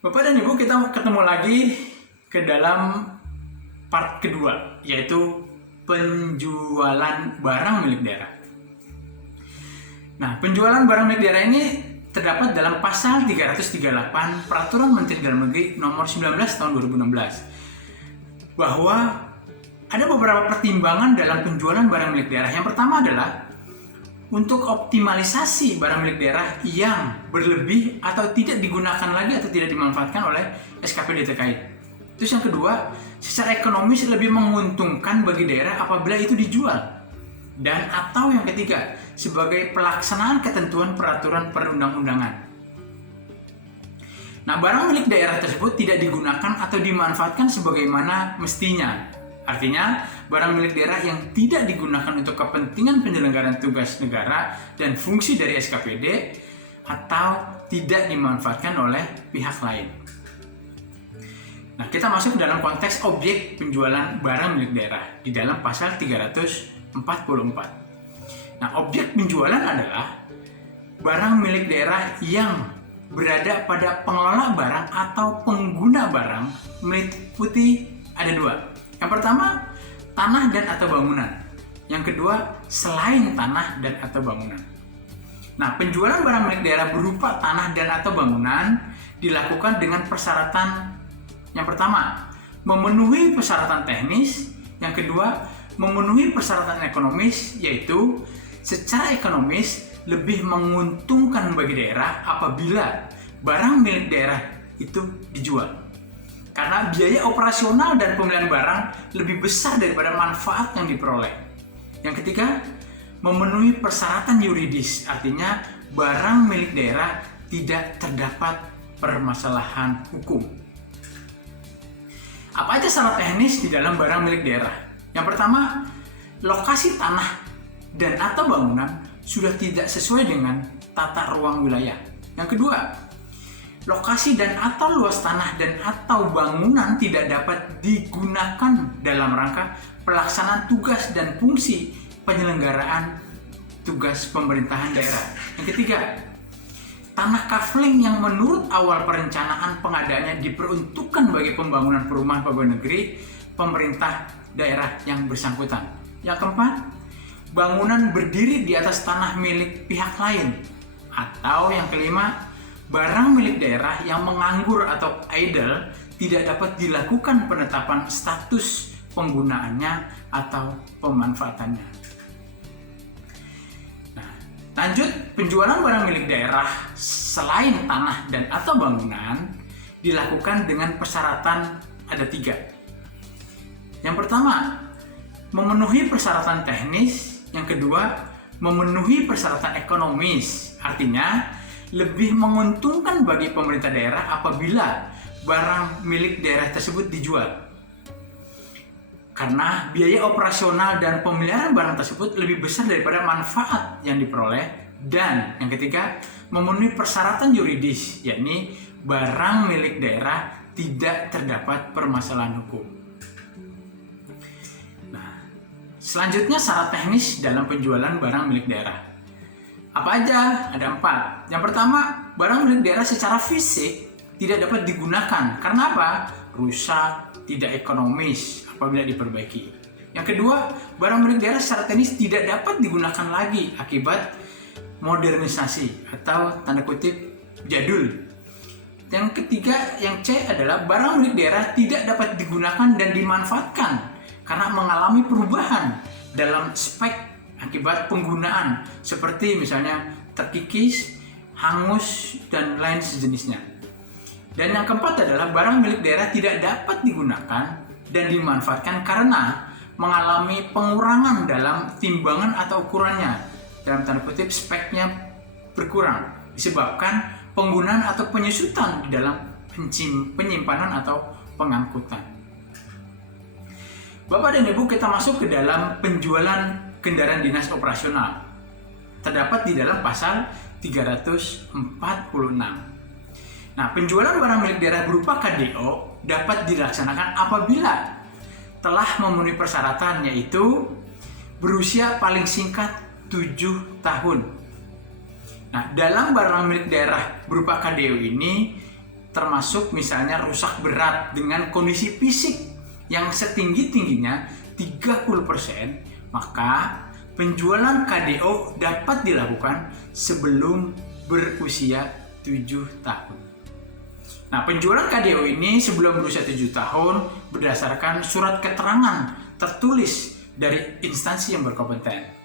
Bapak dan Ibu, kita ketemu lagi ke dalam part kedua, yaitu penjualan barang milik daerah. Nah, penjualan barang milik daerah ini terdapat dalam pasal 338 Peraturan Menteri Dalam Negeri nomor 19 tahun 2016, bahwa ada beberapa pertimbangan dalam penjualan barang milik daerah. Yang pertama adalah untuk optimalisasi barang milik daerah yang berlebih atau tidak digunakan lagi atau tidak dimanfaatkan oleh SKPD terkait. Terus yang kedua, secara ekonomis lebih menguntungkan bagi daerah apabila itu dijual. Dan atau yang ketiga, sebagai pelaksanaan ketentuan peraturan perundang-undangan. Nah, barang milik daerah tersebut tidak digunakan atau dimanfaatkan sebagaimana mestinya. Artinya, barang milik daerah yang tidak digunakan untuk kepentingan penyelenggaraan tugas negara dan fungsi dari SKPD atau tidak dimanfaatkan oleh pihak lain. Nah, kita masuk dalam konteks objek penjualan barang milik daerah di dalam pasal 344. Nah, objek penjualan adalah barang milik daerah yang berada pada pengelola barang atau pengguna barang meliputi ada dua. Yang pertama, tanah dan atau bangunan. Yang kedua, selain tanah dan atau bangunan. Nah, penjualan barang milik daerah berupa tanah dan atau bangunan dilakukan dengan persyaratan. Yang pertama, memenuhi persyaratan teknis. Yang kedua, memenuhi persyaratan ekonomis, yaitu secara ekonomis lebih menguntungkan bagi daerah apabila barang milik daerah itu dijual. Karena biaya operasional dan pemilihan barang lebih besar daripada manfaat yang diperoleh. Yang ketiga, memenuhi persyaratan yuridis, artinya barang milik daerah tidak terdapat permasalahan hukum. Apa aja syarat teknis di dalam barang milik daerah? Yang pertama, lokasi tanah dan atau bangunan sudah tidak sesuai dengan tata ruang wilayah. Yang kedua, lokasi dan atau luas tanah dan atau bangunan tidak dapat digunakan dalam rangka pelaksanaan tugas dan fungsi penyelenggaraan tugas pemerintahan daerah. Yang ketiga, tanah kafling yang menurut awal perencanaan pengadaannya diperuntukkan bagi pembangunan perumahan pegawai negeri pemerintah daerah yang bersangkutan. Yang keempat, bangunan berdiri di atas tanah milik pihak lain. Atau yang kelima, barang milik daerah yang menganggur atau idle tidak dapat dilakukan penetapan status penggunaannya atau pemanfaatannya. Nah, lanjut, penjualan barang milik daerah selain tanah dan atau bangunan dilakukan dengan persyaratan ada 3. Yang pertama, memenuhi persyaratan teknis. Yang kedua, memenuhi persyaratan ekonomis. Artinya, lebih menguntungkan bagi pemerintah daerah apabila barang milik daerah tersebut dijual. Karena biaya operasional dan pemeliharaan barang tersebut lebih besar daripada manfaat yang diperoleh. Dan yang ketiga, memenuhi persyaratan yuridis, yakni barang milik daerah tidak terdapat permasalahan hukum. Nah, selanjutnya syarat teknis dalam penjualan barang milik daerah. Apa aja? Ada 4. Yang pertama, barang milik daerah secara fisik tidak dapat digunakan. Karena apa? Rusak, tidak ekonomis apabila diperbaiki. Yang kedua, barang milik daerah secara teknis tidak dapat digunakan lagi akibat modernisasi atau tanda kutip jadul. Yang ketiga, yang C adalah barang milik daerah tidak dapat digunakan dan dimanfaatkan karena mengalami perubahan dalam spek akibat penggunaan, seperti misalnya terkikis, hangus, dan lain sejenisnya. Dan yang keempat adalah barang milik daerah tidak dapat digunakan dan dimanfaatkan karena mengalami pengurangan dalam timbangan atau ukurannya, dalam tanda kutip speknya berkurang, disebabkan penggunaan atau penyusutan di dalam penyimpanan atau pengangkutan. Bapak dan Ibu, kita masuk ke dalam penjualan kendaraan dinas operasional. Terdapat di dalam pasal 346. Nah, penjualan barang milik daerah berupa KDO dapat dilaksanakan apabila telah memenuhi persyaratan, yaitu berusia paling singkat 7 tahun. Nah, dalam barang milik daerah berupa KDO ini termasuk misalnya rusak berat dengan kondisi fisik yang setinggi-tingginya 30%, maka penjualan KDO dapat dilakukan sebelum berusia 7 tahun. Nah, penjualan KDO ini sebelum berusia 7 tahun berdasarkan surat keterangan tertulis dari instansi yang berkompeten.